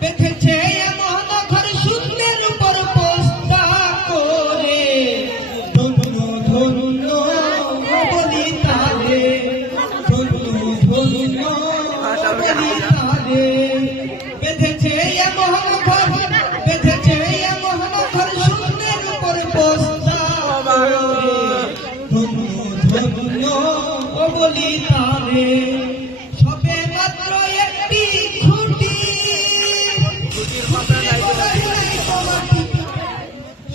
বেঁধেছে এমন ঘর শূন্যের উপর পোস্তা করে, ধন্য ধন্য বলি তারে, ধন্য ধন্য বলি তারে। বেঁধেছে এমন ঘর, বেঁধেছে এমন ঘর শূন্যের উপর পোস্তা করে, ধন্য ধন্য বলি তারে। সবে মাত্র একটি খুঁটি,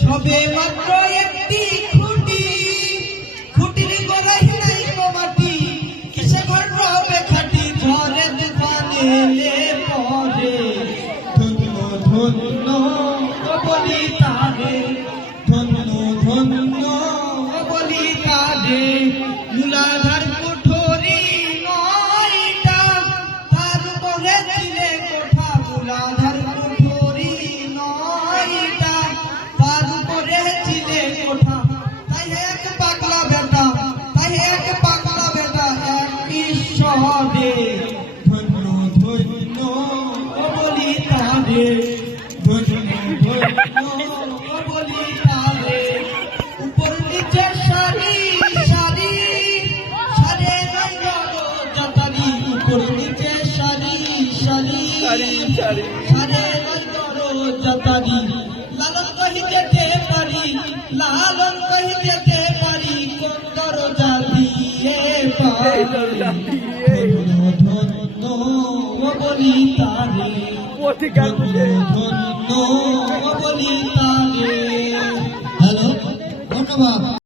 সবে মাত্র একটি খুঁটি, খুঁটির গোড়ায় নাই মাটি, কিসে ঘর হবে খাটি, ঝড়ে তুফানে পরে, ধন্য ধন্য বলি তারে, ধন্য ধন্য বলি তারে। মূলাধার কুঠরি নয়টা, তার উপরে ছিলে কোঠা, মূলাধার কুঠরি নয়টা, তার উপরে ছিলে কোঠা। তাই এক পাগলা বেটা, তাই এক পাগলা বেটা এক ঈশ্বরে, ধন্য ধন্য বলি তারে, ধন্য ধন্য বলি তারে। উপর নিচে সারি সারি, সারে নাই জটারি, উপর নিচে সারি সারি, সারে নাই জটারি। লালন কহিতে পারি, লালন কহিতে পারি, কোন দরজা দিয়ে পারি, ধন্য ধন্য বলি তারে, ধন্য বলি তারে। হ্যালো, ধন্যবাদ।